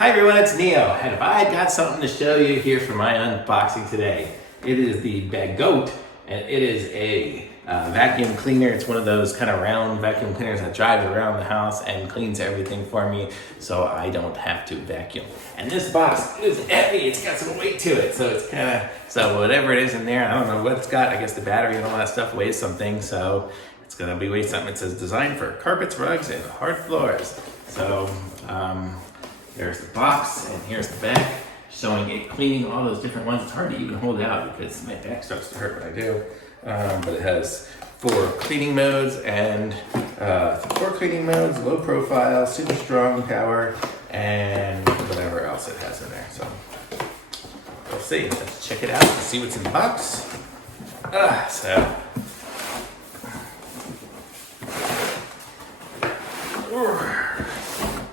Hi everyone, it's Neo, and if I got something to show you here for my unboxing today, it is the Bagotte, and it is a vacuum cleaner. It's one of those kind of round vacuum cleaners that drives around the house and cleans everything for me, so I don't have to vacuum. And this box is heavy, it's got some weight to it, so it's kind of, so whatever it is in there, I don't know what it's got. I guess the battery and all that stuff weighs something, so it's gonna be weight something. It says designed for carpets, rugs, and hard floors. So, there's the box, and here's the back, showing it cleaning all those different ones. It's hard to even hold it out because my back starts to hurt when I do. But it has 4 cleaning modes, and 4 cleaning modes, low profile, super strong power, and whatever else it has in there. So, let's see. Let's check it out and see what's in the box.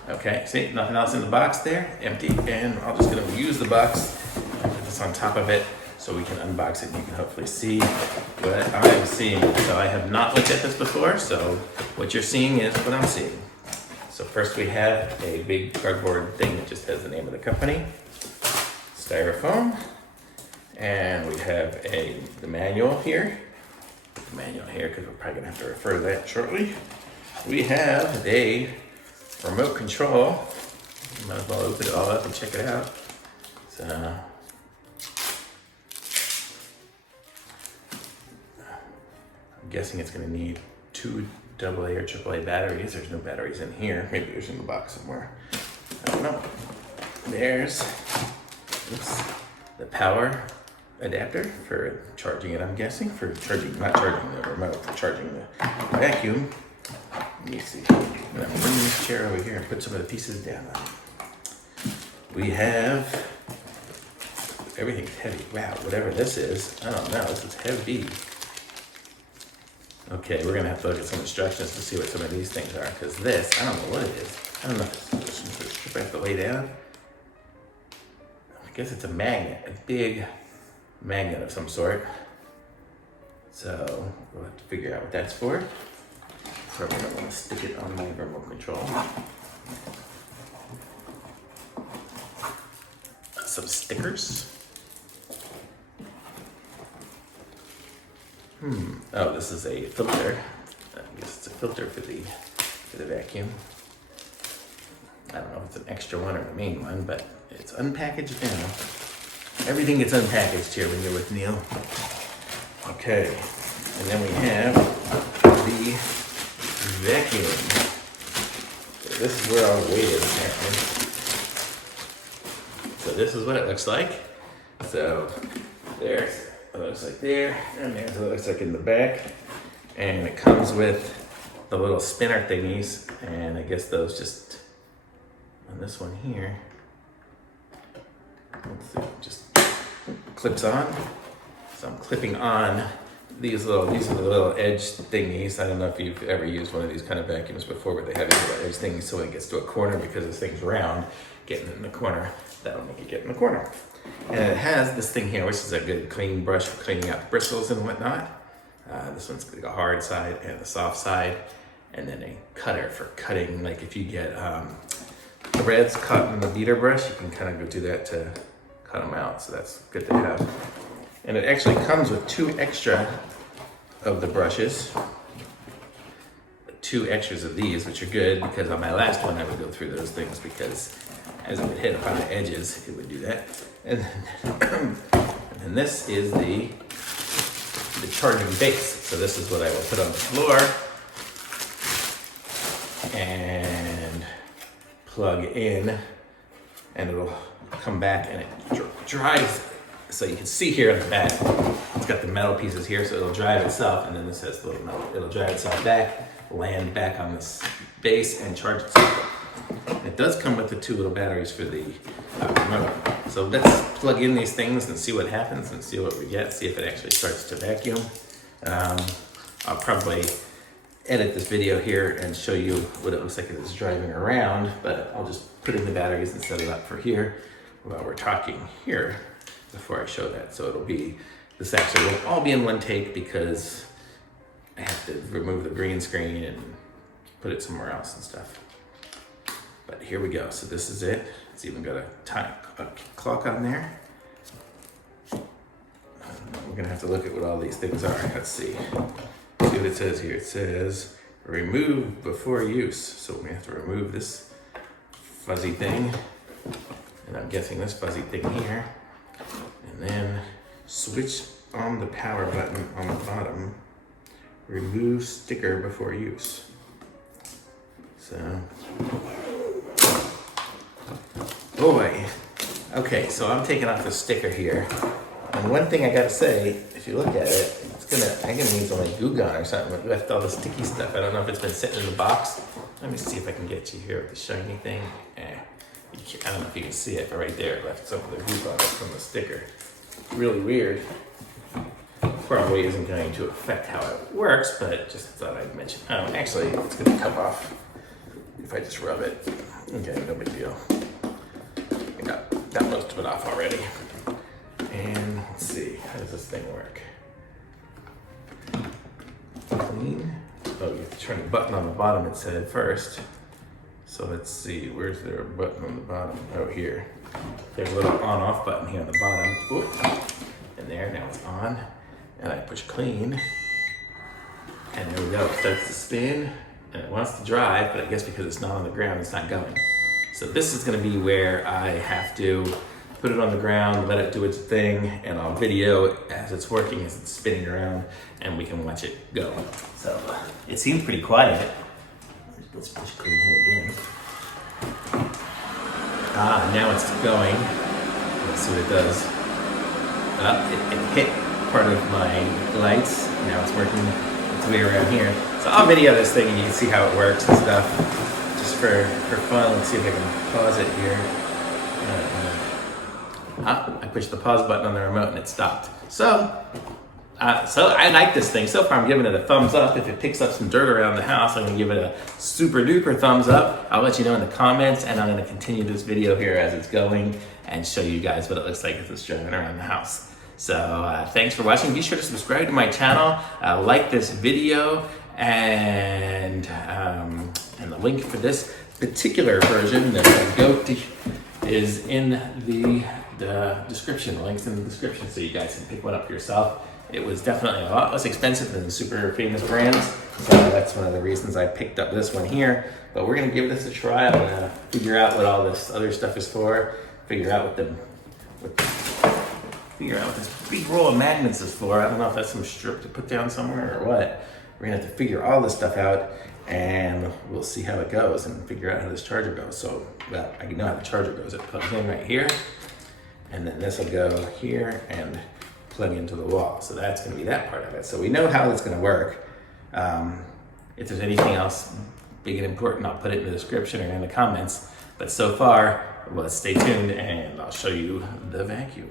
Okay, see, nothing else in the box there, empty, and I'm just gonna use the box and put this on top of it so we can unbox it and you can hopefully see what I'm seeing. So I have not looked at this before, so what you're seeing is what I'm seeing. So first we have a big cardboard thing that just has the name of the company, styrofoam, and we have the manual here. The manual here, because we're probably gonna have to refer to that shortly. We have a remote control. Might as well open it all up and check it out. So, I'm guessing it's going to need 2 AA or AAA batteries. There's no batteries in here. Maybe there's in the box somewhere. I don't know. There's the power adapter for charging it, I'm guessing. For charging, not charging the remote, for charging the vacuum. Let me see. I'm gonna bring this chair over here and put some of the pieces down on it. We have, everything's heavy. Wow, whatever this is, I don't know, this is heavy. Okay, we're gonna have to look at some instructions to see what some of these things are, because this, I don't know what it is. I don't know if it's some sort of strip I have to lay down. I guess it's a magnet, a big magnet of some sort. So, we'll have to figure out what that's for. Probably don't want to stick it on my remote control. Some stickers. Oh, this is a filter. I guess it's a filter for the vacuum. I don't know if it's an extra one or the main one, but it's unpackaged now. Everything gets unpackaged here when you're with Neil. Okay, and then we have the vacuum. So this is where I'll weigh it apparently. So this is what it looks like. So there's what it looks like there, and there's what it looks like in the back. And it comes with the little spinner thingies, and I guess those just on this one here. Let's see, just clips on. So I'm clipping on these are the little edge thingies. I don't know if you've ever used one of these kind of vacuums before, but they have these little edge thingies so when it gets to a corner, because this thing's round, getting in the corner, that'll make it get in the corner. And it has this thing here, which is a good clean brush for cleaning out the bristles and whatnot. This one's got a hard side and a soft side, and then a cutter for cutting. Like if you get threads caught in the beater brush, you can kind of go do that to cut them out. So that's good to have. And it actually comes with 2 extra of the brushes. 2 extras of these, which are good because on my last one I would go through those things because as it would hit upon the edges, it would do that. And then this is the charging base. So this is what I will put on the floor and plug in, and it'll come back and it drives. So you can see here in the back, it's got the metal pieces here, so it'll drive itself, and then this has the little metal. It'll drive itself back, land back on this base, and charge itself. It does come with the 2 little batteries for the remote. So let's plug in these things and see what happens and see what we get, see if it actually starts to vacuum. I'll probably edit this video here and show you what it looks like as it's driving around, but I'll just put in the batteries and set it up for here while we're talking here before I show that. So it'll be, this actually will all be in one take because I have to remove the green screen and put it somewhere else and stuff. But here we go. So this is it. It's even got a clock on there. We're gonna have to look at what all these things are. Let's see. See what it says here. It says remove before use. So we have to remove this fuzzy thing. And I'm guessing this fuzzy thing here. And then switch on the power button on the bottom. Remove sticker before use. So, boy. Okay, so I'm taking off the sticker here. And one thing I gotta say, if you look at it, I can use like Goo Gone or something with all the sticky stuff. I don't know if it's been sitting in the box. Let me see if I can get you here with the shiny thing. I don't know if you can see it, but right there it left some of the goop on it from the sticker. Really weird. Probably isn't going to affect how it works, but just thought I'd mention. Actually, it's gonna come off if I just rub it. Okay, no big deal. I got most of it off already. And let's see, how does this thing work? Clean. Oh, you have to turn the button on the bottom, it said first. So let's see, where's there a button on the bottom? Oh, here. There's a little on-off button here on the bottom. Oop. And there, now it's on. And I push clean. And there we go, it starts to spin. And it wants to drive, but I guess because it's not on the ground, it's not going. So this is gonna be where I have to put it on the ground, let it do its thing, and I'll video it as it's working, as it's spinning around, and we can watch it go. So it seems pretty quiet. Let's push clean here again. Now it's going. Let's see what it does. It hit part of my lights. Now it's working its way around here. So I'll video this thing and you can see how it works and stuff. Just for fun. Let's see if I can pause it here. I pushed the pause button on the remote and it stopped. So I like this thing. So far I'm giving it a thumbs up. If it picks up some dirt around the house, I'm gonna give it a super duper thumbs up. I'll let you know in the comments, and I'm gonna continue this video here as it's going and show you guys what it looks like as it's driving around the house. So thanks for watching. Be sure to subscribe to my channel, like this video, and the link for this particular version, the Bagotte, is in the description. The link's in the description so you guys can pick one up yourself. It was definitely a lot less expensive than the super famous brands, so that's one of the reasons I picked up this one here. But we're gonna give this a try. I'm gonna figure out what all this other stuff is for, figure out what this big roll of magnets is for. I don't know if that's some strip to put down somewhere or what. We're gonna have to figure all this stuff out, and we'll see how it goes and figure out how this charger goes. So, well, I know how the charger goes. It plugs in right here, and then this will go here and plug into the wall. So that's gonna be that part of it. So we know how it's gonna work. If there's anything else big and important, I'll put it in the description or in the comments. But so far, well, stay tuned and I'll show you the vacuum.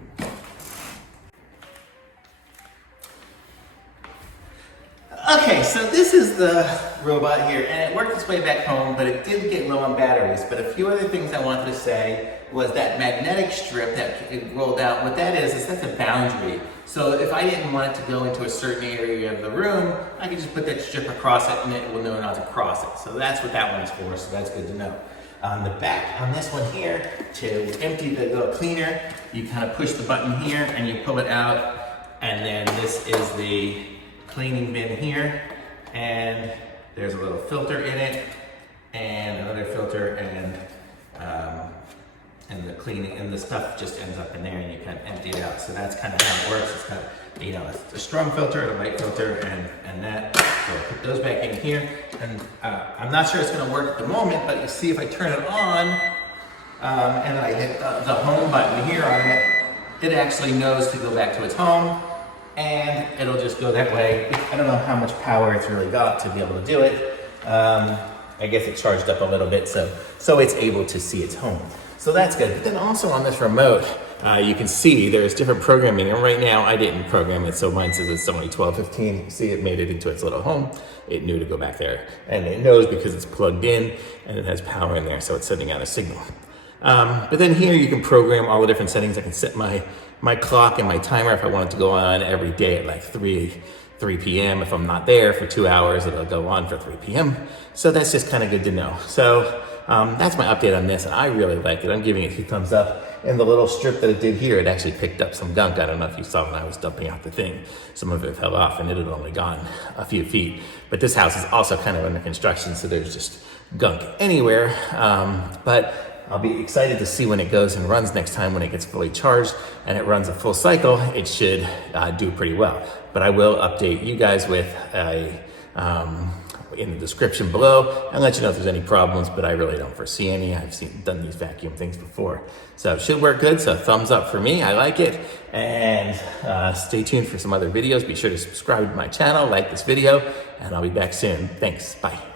Okay, so this is the robot here, and it worked its way back home, but it did get low on batteries. But a few other things I wanted to say was that magnetic strip that it rolled out, what that is that's a boundary. So if I didn't want it to go into a certain area of the room, I could just put that strip across it and it will know not to cross it. So that's what that one is for, so that's good to know. On the back, on this one here, to empty the little cleaner, you kind of push the button here and you pull it out, and then this is the cleaning bin here, and there's a little filter in it, and another filter, and the cleaning, and the stuff just ends up in there, and you kind of empty it out. So that's kind of how it works. It's kind of, you know, it's a strong filter, and a light filter, and that. So I'll put those back in here, and I'm not sure it's going to work at the moment, but you see if I turn it on, and I hit the home button here on it, it actually knows to go back to its home, and it'll just go that way. I don't know how much power it's really got to be able to do it. I guess it charged up a little bit, so it's able to see its home. So that's good. But then also on this remote, you can see there's different programming, and right now I didn't program it, so mine says it's only 12:15. You see it made it into its little home. It knew to go back there, and it knows because it's plugged in and it has power in there, so it's sending out a signal. But then here you can program all the different settings. I can set my clock and my timer if I want it to go on every day at like 3 p.m. If I'm not there for 2 hours, it'll go on for 3 p.m. So that's just kind of good to know. So that's my update on this, and I really like it. I'm giving it 2 thumbs up. And the little strip that it did here, it actually picked up some gunk. I don't know if you saw when I was dumping out the thing. Some of it fell off and it had only gone a few feet. But this house is also kind of under construction, so there's just gunk anywhere. But I'll be excited to see when it goes and runs next time when it gets fully charged and it runs a full cycle. It should do pretty well. But I will update you guys with in the description below and let you know if there's any problems, but I really don't foresee any. I've done these vacuum things before. So it should work good, so thumbs up for me, I like it. And stay tuned for some other videos. Be sure to subscribe to my channel, like this video, and I'll be back soon. Thanks, bye.